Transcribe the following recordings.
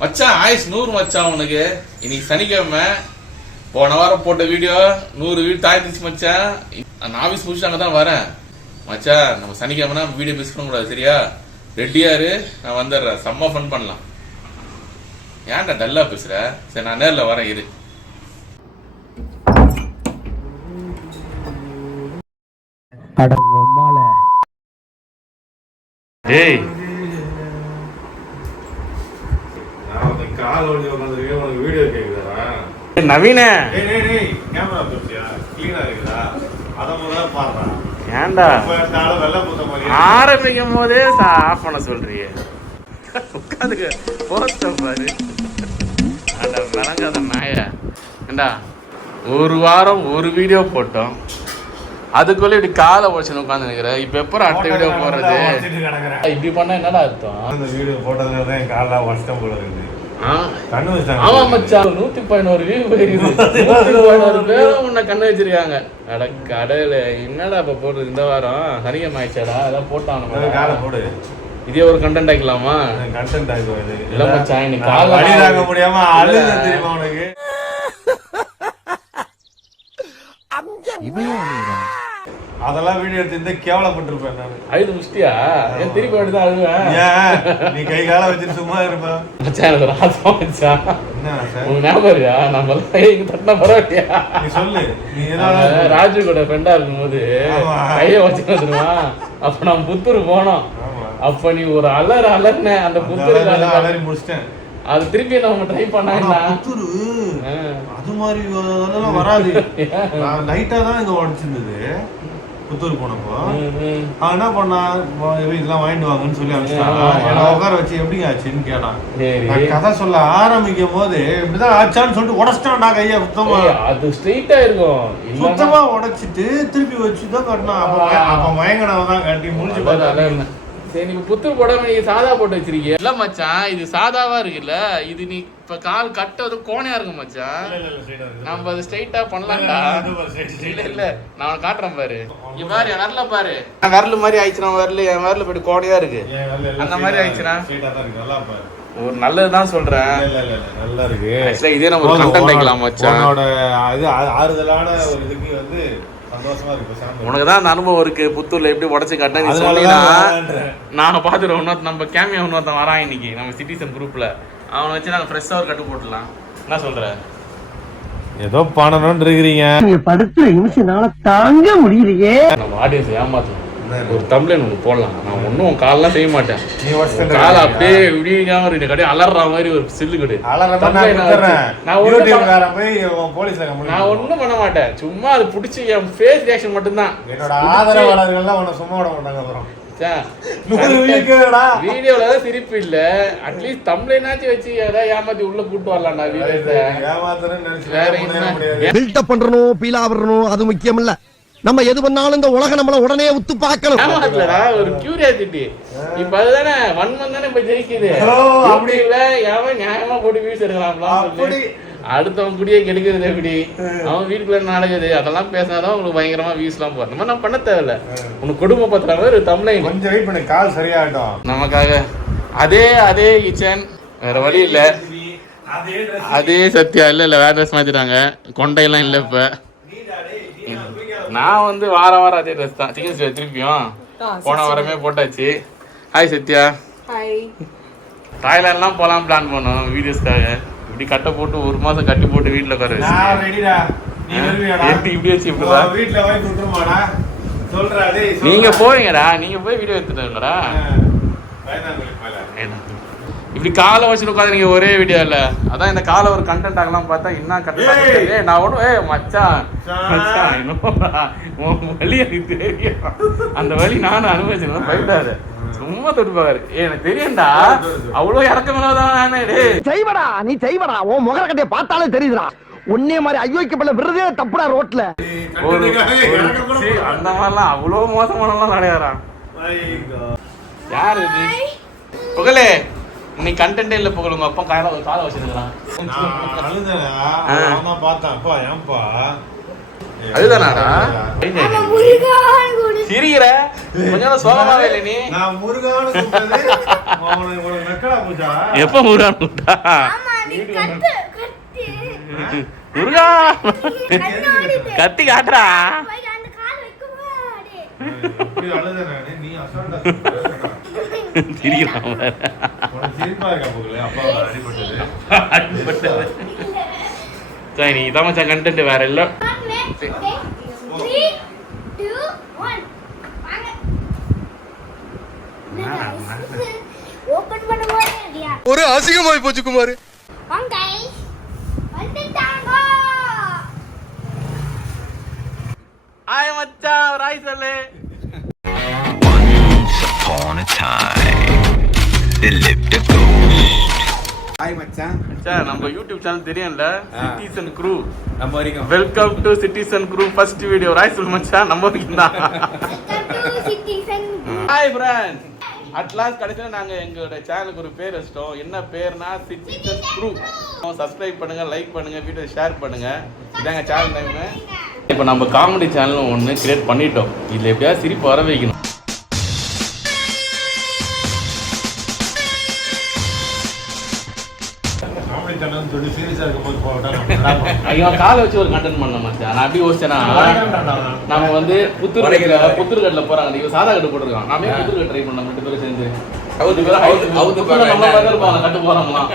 மச்சான் ஆயுஷ் 100 மச்சான் உனக்கு. இன்னைக்கு சனிக்கிழமை. போன வாரம் போட்ட வீடியோ 100 வீடு தாய்ந்துச்சு மச்சான். நான் ஆபீஸ் முடிச்சு அங்கதான் வரேன் மச்சான். நம்ம சனிக்கிழமைனா வீடியோ மிஸ் பண்ண கூடாது சரியா? ரெடியா இரு, நான் வந்துடுறேன். செம்ம ஃபன் பண்ணலாம். ஏன்டா டல்லா பேசுற? சரி நான் நேரில் வரேன் இரு. ஏய் நவீன ஏன்டா ஆரம்பிக்கும் போதே ஆஃப் பண்ண சொல்றியே? உட்காந்துக்க போஸ்ட பாரு. அட விளங்காத நாய. ஏண்டா ஒரு வாரம் ஒரு வீடியோ போட்டோம், அதுக்குள்ள இப்படி காலை உடச்சுன்னு உட்காந்து நிக்கிற. இப்ப எப்ப அடுத்த வீடியோ போடுறது? இப்படி பண்ணா என்னடா அர்த்தம்? அந்த வீடியோ போட்டதுல என் காலை வஷ்டம் போல இருக்கு. ஆமா மச்சான், 111 வியூ போயிருக்குது. 111 பேரும் உன்னை கண்ணு வச்சிருக்காங்க. அட கடவுளே, என்னடா இப்ப போடுறது? இந்த வாரம் சனிக்கிழமை ஆயிடுச்சாடா? அதான் போட்டான் காலை போடு. இதே ஒரு கண்டென்ட் ஆக்கலாமா? கண்டென்ட் ஆகுது இல்ல மச்சான், இன்னைக்கு காலை வலி தாங்க முடியாம அழுது தெரியுமா உனக்கு? அதெல்லாம் வீடியோ எடுத்து கேவலப்பட்டிருப்பேன் நான். அழுது முடிச்சிட்டியா? ஏன் திருப்பி எடுத்து அழுவேன்? நீ கை காலை வச்சுட்டு சும்மா இருப்பேன் மச்சான். எனக்கு ராசம் மச்சான். உங்க ஞாபகம் இருக்கா? நம்ம தட்டினா பரவாயில்லையா? நீ சொல்லு. நீ ராஜு கூட ஃப்ரெண்டா இருக்கும்போது கையை வச்சு வந்துருமா? அப்ப நம்ம புத்தூர் போனோம். அப்ப நீ ஒரு அலர்ன அந்த புத்தூர் அலறி முடிச்சிட்டேன். அது திருப்பி நம்ம ட்ரை பண்ணா அது மாதிரி அதெல்லாம் வராது. லைட்டா தான் இங்க உடச்சிருந்தது புத்தூர் போனப்போ. அவன் என்ன பண்ணா, இதெல்லாம் வாங்கிட்டு வாங்கன்னு சொல்லி அனுப்பிச்சான். உட்கார வச்சு எப்படிங்க ஆச்சுன்னு கேட்டான். கதை சொல்ல ஆரம்பிக்கும் போது இப்படிதான் ஆச்சான்னு சொல்லிட்டு உடச்சிட்டான்டா கையா. சுத்தமா அது ஸ்ட்ரெயிட்டா இருக்கும். சுத்தமா உடைச்சிட்டு திருப்பி வச்சுதான் கட்டினான். அப்ப மயங்கனவன் தான் கட்டி முடிச்சு பார்த்தா. சரி, நீங்க புத்தூர் போடாம நீங்க சாதா போட்டு வச்சிருக்கீங்க. இல்ல மச்சான், இது சாதாவா இருக்குல்ல. இது நீ இப்ப கால் கட்டது கோணையா இருக்கும் மச்சான். நம்ம அது ஸ்ட்ரைட்டா பண்ணலாம்டா. இல்ல நான் காட்டுறேன் பாரு. இங்க பாரு, என் விரல பாரு. விரல் மாதிரி ஆயிடுச்சுனா விரல், என் விரல போயிட்டு கோணையா இருக்கு. அந்த மாதிரி ஆயிடுச்சுனா ஒரு நல்லதுதான் சொல்றேன். நல்லா இருக்கு. இதே நம்ம ஒரு கண்டென்ட் வைக்கலாம் மச்சான். இது ஆறுதலான ஒரு இதுக்கு வந்து உனக்குதான் அந்த அனுபவம் இருக்கு. புத்தூர்ல எப்படி உடச்சு காட்டினா நீ சொன்னீங்கன்னா நாங்க பாத்துருவோம். நம்ம கேமியா இன்னொருத்தன் வரான் இன்னைக்கு நம்ம சிட்டிசன் குரூப்ல. அவனை வச்சு நாங்க ஃப்ரெஷ்ஷா ஒரு கட்டு போட்டுலாம். என்ன சொல்ற? ஏதோ பண்ணணும்னு இருக்கிறீங்க. படுத்துற நிமிஷம்னால தாங்க முடியலையே. நம்ம ஆடியன்ஸ் ஏமாத்தணும். ஒரு தம்ப்ளைன் ஒன்று போடலாம். நான் ஒன்றும் காலெல்லாம் செய்ய மாட்டேன். காலை அப்படியே விடியாம ரெண்டு கடையை அலற மாதிரி ஒரு சில்லு கடை. நான் ஒன்றும் பண்ண மாட்டேன். சும்மா அது பிடிச்சி என் ஃபேஸ் ரியாக்ஷன் மட்டும்தான். என்னோட ஆதரவாளர்கள்லாம் உன்னை சும்மா விட மாட்டாங்க. அப்புறம் வீடியோல தான் சிரிப்பு இல்ல, அட்லீஸ்ட் தம்ப்ளைனாச்சும் வச்சு ஏதாவது ஏமாத்தி உள்ள கூட்டு வரலாம்டா. பில்டப் பண்றணும், பீலா வரணும், அது முக்கியம் இல்ல. நம்ம எது பண்ணாலும் இந்த உலகம் நம்மள உடனே உத்து பார்க்கணும். ஒரு கியூரியாசிட்டி. இப்ப அதுதானே வன்மம் தானே இப்ப ஜெயிக்குது. அப்படி இல்ல எவன் நியாயமா போட்டு வியூஸ் எடுக்கலாம். அடுத்தவன் குடியே கெடுக்கிறது எப்படி? அவன் வீட்டுக்குள்ள நடக்குது அதெல்லாம் பேசினாதான் உங்களுக்கு பயங்கரமா வியூஸ் எல்லாம் போற. நம்ம பண்ண தேவையில்ல. உனக்கு குடும்ப பத்திர மாதிரி ஒரு தமிழ் கொஞ்சம் வெயிட் பண்ணு, கால் சரியாகட்டும் நமக்காக. அதே கிச்சன், வேற வழி இல்ல. அதே சத்யா இல்ல வேற ட்ரெஸ் மாத்திட்டாங்க. கொண்டையெல்லாம் இல்ல. இப்ப நான் வந்து வாரம் அதே ட்ரெஸ் தான். சிக்கன் திருப்பியும் போன வாரமே போட்டாச்சு. ஹாய் சத்யா. தாய்லாண்ட்லாம் போலாம் பிளான் பண்ணோம் வீடியோஸ்க்காக. இப்படி கட்டை போட்டு ஒரு மாசம் கட்டி போட்டு வீட்டுல உட்கார இப்படி வச்சு நீங்க போறீங்கடா. நீங்க போய் வீடியோ எடுத்துட்டா இப்படி காலை வச்சுட்டு உட்காந்து நீங்க ஒரே வீடியோ இல்ல. அதான் இந்த காலை ஒரு கண்டென்ட் ஆகலாம் பார்த்தா என்ன கண்டென்ட். நான் ஒன்றும் மச்சான் வழி எனக்கு தெரியும். அந்த வழி நானும் அனுபவிச்சேன். பயப்படாது, சும்மா தொட்டு பாரு. எனக்கு தெரியும்டா, அவ்வளவு இறக்கமாதான். செய்வடா நீ செய்வடா. உன் முகர கட்டைய பார்த்தாலே தெரியுதுடா. ஒன்னே மாதிரி ஐயோக்கப்பட விருதே தப்புடா ரோட்ல. அந்த மாதிரிலாம் அவ்வளவு மோசமானலாம் கிடையாதுறான். யாரு இது? புகழே, இன்னைக்கு கண்டென்ட்டே இல்ல. புகழ் உங்க அப்பா காலை வச்சிருக்கலாம். அதுதானாடா சிரிக்கிற? கொஞ்சம் சோகமாவே இல்லை நீ. எப்ப முருகான் விட்டா முருகா கத்தி காட்டுறா சிரிக்கலாம் சரி நீ இதான் மச்சான் கண்டென்ட் வேற இல்ல. ஒரு அசிங்கமாய் போச்சு குமார். ஆய் மச்சான் ஒரு ஆய் சொல்லு. Upon a time, there lived a ghost. Hi மச்சான். மச்சான் நம்ம யூடியூப் சேனல் தெரியும்ல, சிட்டிசன் க்ரூ. நம்ம வரைக்கும் welcome to citizen crew first video. Roy சொல்லு மச்சான், நம்ம வரைக்கும் தான். ஹாய் ஃப்ரெண்ட்ஸ், அட்லாஸ்ட் கடைசியில் நாங்கள் எங்களோட சேனலுக்கு ஒரு பேர் வச்சிட்டோம். என்ன பேர்னா சிட்டிசன் க்ரூ. சப்ஸ்கிரைப் பண்ணுங்க, லைக் பண்ணுங்க, வீடியோ ஷேர் பண்ணுங்க. இதாங்க சேனல் டைமு. இப்போ நம்ம காமெடி சேனல் ஒன்று கிரியேட் பண்ணிட்டோம். இதில் எப்படியாவது சிரிப்பு வர வைக்கணும். ஐயோ காலை வச்சு ஒரு கண்டென்ட் பண்ண மச்சான். நான் அப்படி யோசிச்சேன்னா நம்ம வந்து புத்தூர்கட்ல போறாங்க. இவன் சாதா கட்டு போட்டுருக்கான். நாமே புத்தூர்கட் ட்ரை பண்ண ரெண்டு பேரும் சேர்ந்து கட்டு போறோம்லாம்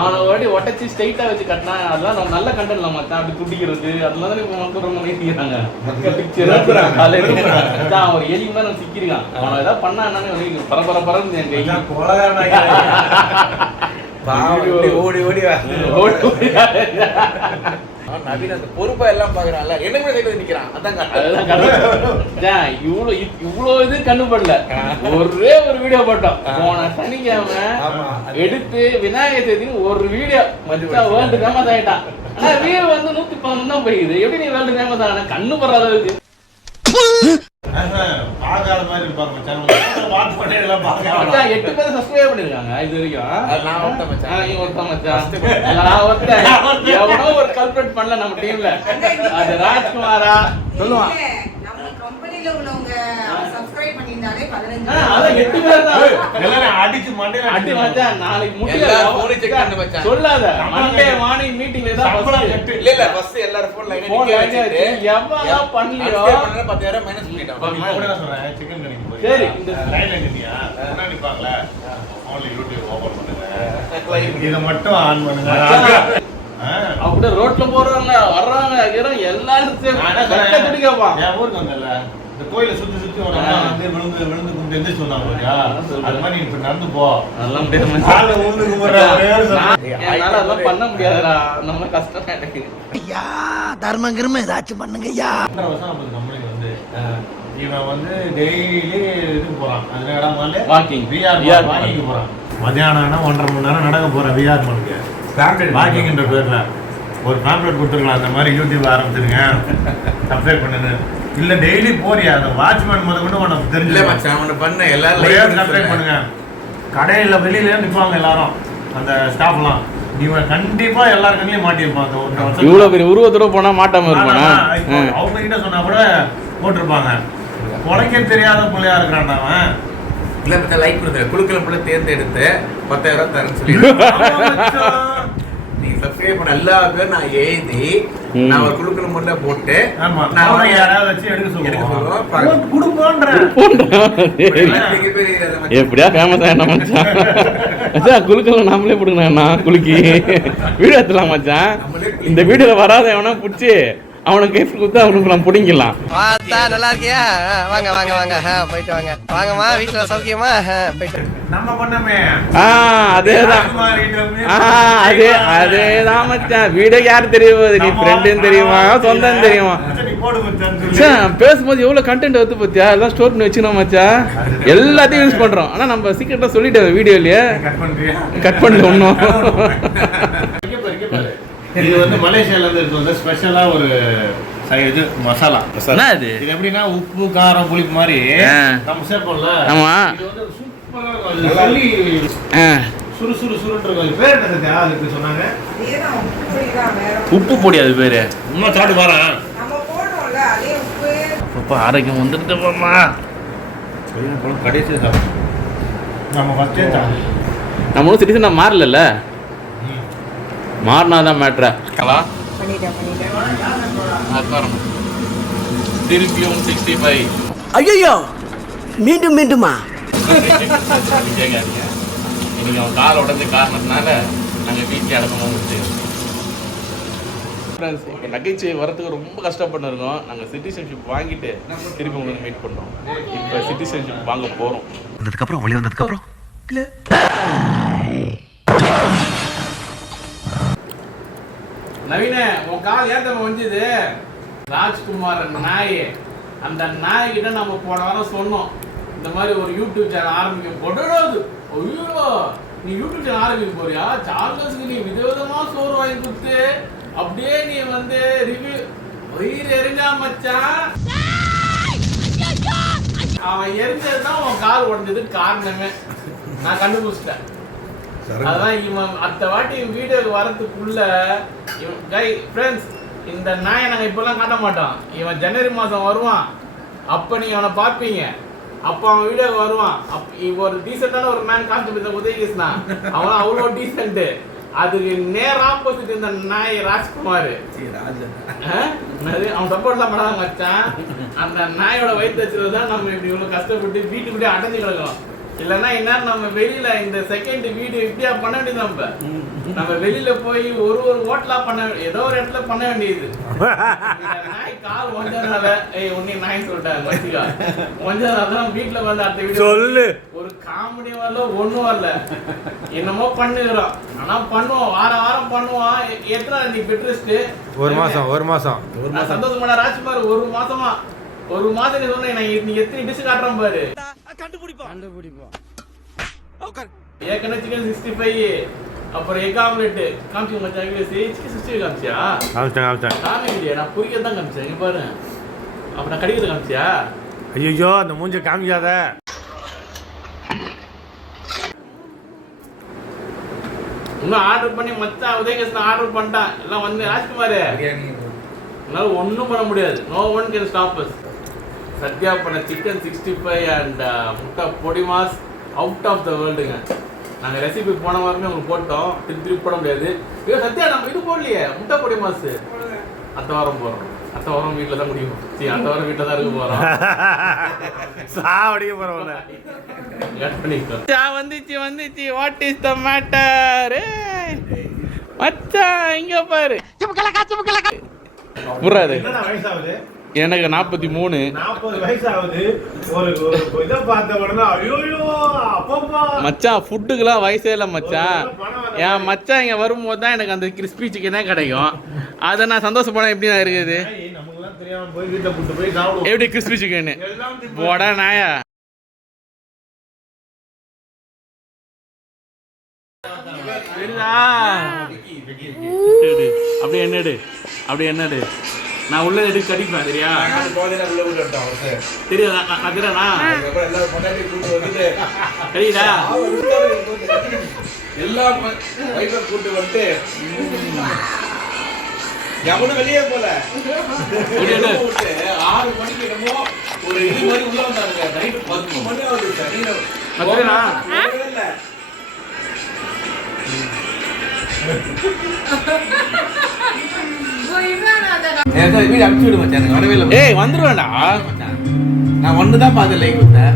அவனை ஓடி ஒட்டச்சு ஸ்ட்ரைட்டா வச்சு கட்டினா அதெல்லாம் நல்ல கண்டென்ட்ல மச்சான். அப்படி துடிக்கிறது அதெல்லாம் தான் இப்போ மக்கள் ரொம்ப நேசிக்கிறாங்க. ஒரு எலி மாதிரி நான் சிக்கிருக்கான். அவனை ஏதாவது பண்ணா என்னன்னு பரபரன்னு என் கை ஓடி ஓடி நவீன் அந்த பொறுப்பா எல்லாம் பாக்குறான்ல, எனக்கு கூட சைடுல நிக்கிறான். அதான் இவ்வளவு இது கண்டுபடல. ஒரே ஒரு வீடியோ போட்டோம் போன சனிக்கிழமை எடுத்து விநாயகர் சதுர்த்தின்னு ஒரு வீடியோ மச்சா வேர்ல்டு ஃபேமஸ் ஆயிட்டான். ஆனா வியூ வந்து 111 தான் போயிடுது. எப்படி நீ வேர்ல்டு ஃபேமஸ் ஆன கண்ணு படுற அளவுக்கு மச்சான் 8 பேர் சப்ஸ்கிரைப் பண்ணிருக்காங்க இது வரைக்கும். நான் ஒருத்தன் மச்சான். நீ ஒருத்தன் மச்சான். நான் ஒருத்தன். எவனோ ஒரு கல்பிரேட் பண்ணல நம்ம டீம்ல. அது ராஜ்குமாரா சொல்லுவான். நம்ம கம்பெனில உள்ளவங்க சப்ஸ்கிரைப் பண்ணிருந்தாலே 15. அத 8 பேர் தான். எல்லாரும் அடிச்சு மண்டையில அடி மச்சான். நாளைக்கு முட்டில எல்லாரும் phone check பண்ணு மச்சான். சொல்லாத. மண்டே மார்னிங் மீட்டிங்ல தான் ஃபர்ஸ்ட். இல்ல ஃபர்ஸ்ட் எல்லாரும் ஃபோன் லைன் நிக்க வச்சிட்டு எவ்வளவு பண்ணலியோ 10,000 மைனஸ் பண்ணிட்டான். சிக்கன் கறிக்கு போய் சரி இந்த லைன்ல நிக்கியா என்ன நிப்பாங்கள only YouTube ஓபன் பண்ணுங்க, இத மட்டும் ஆன் பண்ணுங்க. அப்படியே ரோட்ல போறாங்க வர்றாங்க எல்லாரும் துடிக்கப்பா. என் ஊருக்கு வந்தல இந்த கோயிலை சுத்தி சுத்தி வந்து விழுந்து விழுந்து கும்பிட்டு எந்திரிச்சு வந்தாங்க பாத்தியா, அது மாதிரி நீ இப்ப நடந்து போ. அதெல்லாம் முடியாது கால்ல விழுந்து கும்பிடுற என்னால அதெல்லாம் பண்ண முடியாதுடா. நம்ம கஷ்டமா இருக்கு. ஐயா தர்மம் கிரும ஏதாச்சும் பண்ணுங்க ஐயா. 2 வருஷம் நம்ம கம்பெனி வந்து இவன் வந்து டெய்லி இதுக்கு போறான். அது இடம் மாதிரி வாக்கிங் விஆர் வாக்கிங் போறான். மத்தியானம் 1.5 மணி நேரம் நடக்க போறேன் விஆர் மனுக்கு வாக்கிங்ன்ற பேர்ல ஒரு பேம்ப்ளெட் கொடுத்துருக்கலாம். அந்த மாதிரி யூடியூப் ஆரம்பிச்சிருங்க, சப்ஸ்கிரைப் பண்ணுங்க. இல்ல டெய்லி போறியா அந்த வாட்ச்மேன் முத கொண்டு உனக்கு இல்ல தெரிஞ்சு மச்சான் அவன பண்ண எல்லாரும் சப்ஸ்கிரைப் பண்ணுங்க. கடையில வெளியில நிப்பாங்க எல்லாரும் அந்த ஸ்டாஃப்லாம். இவன் கண்டிப்பா எல்லார் கண்ணிலையும் மாட்டிருப்பான். அந்த 1 வருஷம் இவ்வளவு பெரிய உருவத்தோட போனா மாட்டாம இருப்பானா? அவங்க கிட்ட சொன்னா கூட போட்டிருப்பாங்க. உனக்கே தெரியாத பிள்ளையா இருக்கிறான் அவன். இல்ல மச்சான் லைக் கொடுங்க. குழுக்களம் புள்ள தேர்ந்தெடுத்து 10,000 தரேன்னு சொல்லி நீ சப்ஸ்கிரைப் பண்ண எல்லா பேரும் நான் எழுதி நான் ஒரு குழுக்களம் முள்ள போட்டு ஆமா நான் அவனை யாராவது வச்சு எடுக்க சொல்லுவோம். குடுப்போன்ற எப்படியா ஃபேமஸ் ஆயிடும் மச்சான். மச்சான் குலுக்கல நாமளே போடுங்கண்ணா குலுக்கி வீடியோ எடுத்துலாம் மச்சான். இந்த வீடியோல வராத எவனா புடிச்சு அவனுக்கு கிஃப்ட் கொடுத்து அவனுக்கு நம்ம பிடிங்கலாம். பார்த்தா நல்லா இருக்கியா? வாங்க வாங்க வாங்க போயிட்டு வாங்க. வாங்கம்மா வீட்டுல சௌக்கியமா? போயிட்டு நம்ம பண்ணமே அதேதான் அதேதான் மச்சான். வீடியோ யாரு தெரியும்? நீ ஃப்ரெண்டுன்னு தெரியுமா சொந்தம் தெரியுமா? பேசும்போது எவ்வளவு கண்டென்ட் வந்து பத்தியா எல்லாம் ஸ்டோர் பண்ணி வச்சுக்கணும் மச்சான். எல்லாத்தையும் யூஸ் பண்றோம். ஆனா நம்ம சீக்கிரட்டா சொல்லிட்டோம் வீடியோலயே கட் பண்ணல ஒன்னும். இது வந்து மலேசியால இருந்து எடுத்து வந்த ஸ்பெஷலா ஒரு இது மசாலா. என்ன இது? இது எப்படின்னா உப்பு காரம் புளிப்பு மாதிரி நம்ம சேர்ப்போம்ல. ஆமா இது வந்து சூப்பரா இருக்கும். சொல்லி சுரு சுரு சுருன்னு இருக்கும். பேர் என்ன தெரியா? அதுக்கு சொன்னாங்க அதேதான் உப்பு பொடிதான் வேற. உப்பு பொடி அது பேரு. இன்னும் சாப்பிட்டு பாறேன். நம்ம போடுறோம்ல அதே உப்பு. அப்பா ஆரோக்கியம் வந்துட்டு போமா. கடைசி சாப்பிடும் நம்ம ஃபஸ்ட்டே சாப்பிடும். நம்ம ஒன்றும் சிட்டிசன் நான் மாறல, மாறினா தான் மேட்ரா. பண்ணிட்டேன் திருப்பியும் 65. ஐயோ மீண்டும் மீண்டுமா? கேட்காதீங்க, இன்னைக்கு அவன் கால் உடஞ்ச காரணத்தினால நாங்கள் வீட்டில் அடக்கமாக முடிச்சுக்கிறோம். இப்போ நகைச்சுவை வரத்துக்கு ரொம்ப கஷ்டப்பட்டு இருக்கோம். நாங்கள் சிட்டிசன்ஷிப் வாங்கிட்டு திருப்பி உங்களுக்கு மீட் பண்ணோம். இப்போ சிட்டிசன்ஷிப் வாங்க போகிறோம். வந்ததுக்கப்புறம் வெளியே வந்ததுக்கப்புறம் நவீன, உன் கால் ஏத்தம வந்துது. ராஜ்குமார் நாய், அந்த நாய்கிட்ட நம்ம போன வாரம் சொன்னோம், இந்த மாதிரி ஒரு யூடியூப் சேனல் ஆரம்பிக்க போடுறது. ஐயோ, நீ யூடியூப் சேனல் ஆரம்பிக்க போறியா? சார்லஸ்க்கு நீ விதவிதமா சோறு வாங்கி கொடுத்து அப்படியே நீ வந்து ரிவ்யூ உயிர் எரிஞ்சா மச்சான். அவன் எரிஞ்சதுதான் உன் கால் உடஞ்சதுக்கு காரணமே. நான் கண்டுபிடிச்சிட்டேன். அதான் இவன் அடுத்த வாட்டி வீடியோக்கு வரதுக்குள்ள ஃப்ரெண்ட்ஸ், இந்த நாயை நாங்கள் இப்பெல்லாம் காட்ட மாட்டோம். இவன் ஜனவரி மாதம் வருவான், அப்போ நீங்கள் அவனை பார்ப்பீங்க. அப்போ அவன் வீடியோக்கு வருவான். ஒரு டீசெண்டான ஒரு மேன் கான்செப்ட் உதயகிருஷ்ணா, அவன் அவ்வளோ டீசென்ட்டு. அதுக்கு நேர் ஆப்போசிட் இந்த நாய் ராஜ்குமார். அவன் சப்போர்ட்லாம் பண்ணாதான் மச்சான். அந்த நாயோட வயிற்று வச்சுறது தான் நம்ம இப்படி இவ்வளோ கஷ்டப்பட்டு வீட்டுக்குள்ளே அடைஞ்சு கிடக்கிறோம். இல்லைன்னா என்ன, நம்ம வெளியில இந்த செகண்ட் வீடியோ இப்படியா பண்ண வேண்டியது. நம்ம வெளியில போய் ஒரு ஹோட்டலா பண்ண, ஏதோ ஒரு இடத்துல பண்ண வேண்டியது. நாய் கால் ஒன்றனால உன்னை நாய் சொல்லிட்டாங்க. ஒன்றனாலதான் வீட்டுல வந்து அடுத்த வீடியோ சொல்லு. ஒரு காமெடி வரல, ஒண்ணும் வரல, என்னமோ பண்ணுகிறோம். ஆனா பண்ணுவோம், வாரம் பண்ணுவோம். எத்தனை நீ பெட்ரெஸ்ட்? ஒரு மாசம் சந்தோஷமான ராஜ்குமார். ஒரு மாசம் நீ சொன்ன, நீ எத்தனை டிஷ் காட்டுறான் பாரு. கண்டுபிடிப்போம். ஏற்கனவே சிக்கன் 65, அப்புறம் எக் ஆம்லெட் காமிச்சு மச்சான். சிக்கன் 65 காமிச்சியா? காமிக்கலையா? நான் பொரிக்க தான் காமிச்சேன். இங்க பாரு. அப்ப நான் கடிக்கிறது காமிச்சியா? ஐயோ, அந்த மூஞ்ச காமிக்காத. இன்னும் ஆர்டர் பண்ணி மச்சான் உதயகிருஷ்ணன் ஆர்டர் பண்ணிட்டான். எல்லாம் வந்து ராஜ்குமார் என்னால ஒன்றும் பண்ண முடியாது. No one can stop us. Sathya பண்ண சிக்கன் 65 அண்ட் முட்டை பொடி மாஸ் அவுட் ஆஃப் த வேர்ல்டுங்க. நாங்கள் ரெசிபி போன வாரமே உங்களுக்கு போட்டோம், திருப்பி போட முடியாது. ஐயோ சத்யா, நம்ம இது போடலையே முட்டை பொடி மாஸ். அடுத்த வாரம் போகிறோம். அடுத்த வாரம் வீட்டில் தான் முடியும். சரி, அடுத்த வாரம் வீட்டில் தான் இருக்க போகிறோம். சாவடிக்க போகிறோம். வந்துச்சு. What is the matter? மச்சான் இங்க பாரு. புறாது, எனக்கு 43. 40 வயசு ஆகுது. ஒரு இதை பார்த்த உடனே ஐயோ அப்பப்பா. மச்சான் ஃபுட்டுக்கெல்லாம் வயசே இல்லை மச்சான். என் மச்சான் இங்கே வரும்போது தான் எனக்கு அந்த கிறிஸ்பி சிக்கனே கிடைக்கும். அதை நான் சந்தோஷப்பட எப்படி நான் இருக்குது. நமக்குலாம் தெரியாம போய் வீட்டில் கூட்டு போய் சாப்பிடுவோம். எப்படி கிறிஸ்பி சிக்கனு போடா நாயா. அப்படி என்னடு நான் உள்ள எடுத்து கடிப்பேன். சரியா? தெரியாதா? நான் தெரியாதா? தெரியுதா? எல்லா கூட்டு வந்துட்டு எவனும் வெளியே போல 6 மணிக்கு என்னமோ ஒரு இது மாதிரி உள்ள வந்தாங்க. நைட்டு 10 மணி ஆகுது சார். வீடு அனுப்பிச்சு விடு மச்சான். எனக்கு வரவே இல்லை. ஏய் வந்துருவேண்டா. நான் ஒண்ணுதான் பார்த்து லைக் கொடுத்தேன்.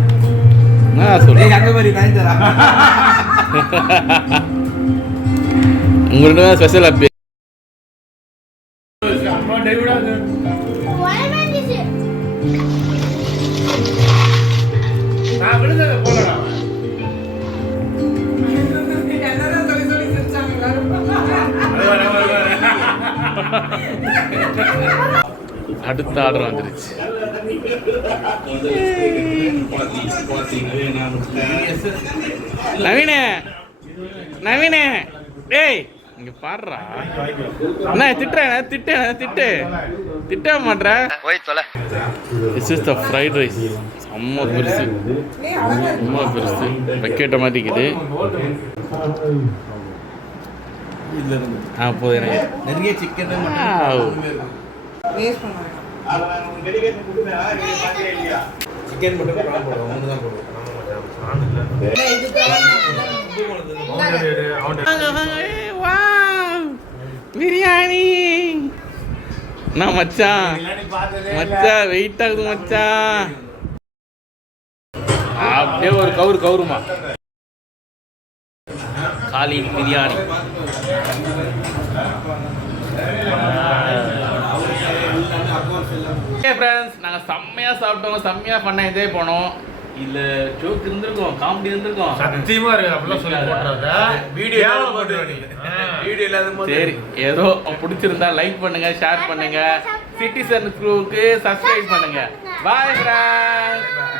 அங்க மாதிரி நான் தரா உங்களுக்கு ஸ்பெஷல் அப்படி நான் விடுதலை போலாம். அடுத்த ஆர்டர் வந்துருச்சு. நவீனே டேய் இங்க பாடுறா. என்ன திட்ட மாட்டேற. This is the fried rice. செம்ம பெருசு, வைக்கேட்ட மாதிரி இருக்குது. போதும் எனக்கு நிறைய சிக்கன் வேஸ்ட் பண்ணுவாங்க. சிக்கன் மட்டும் குழம்பு போடுவோம், ஒன்று தான் போடுவோம். பிரியாணி நான் மச்சான் மச்சான் வெயிட் ஆகுது மச்சான். அப்படியே ஒரு கவுருமா காலி பிரியாணி. ஃப்ரெண்ட்ஸ் நாங்கள் செம்மையாக சாப்பிட்டோம், செம்மையாக பண்ண இதே போனோம். இல்ல ஜோக் இருந்திருக்கும், காமெடி இருந்திருக்கும். சத்தியமா இருக்கு அப்படிலாம் சொல்லி போடுறாங்க. வீடியோ இல்லாத போது சரி, ஏதோ பிடிச்சிருந்தா லைக் பண்ணுங்க, ஷேர் பண்ணுங்க, சிட்டிசன் க்ரூவுக்கு சப்ஸ்கிரைப் பண்ணுங்க. Bye friends.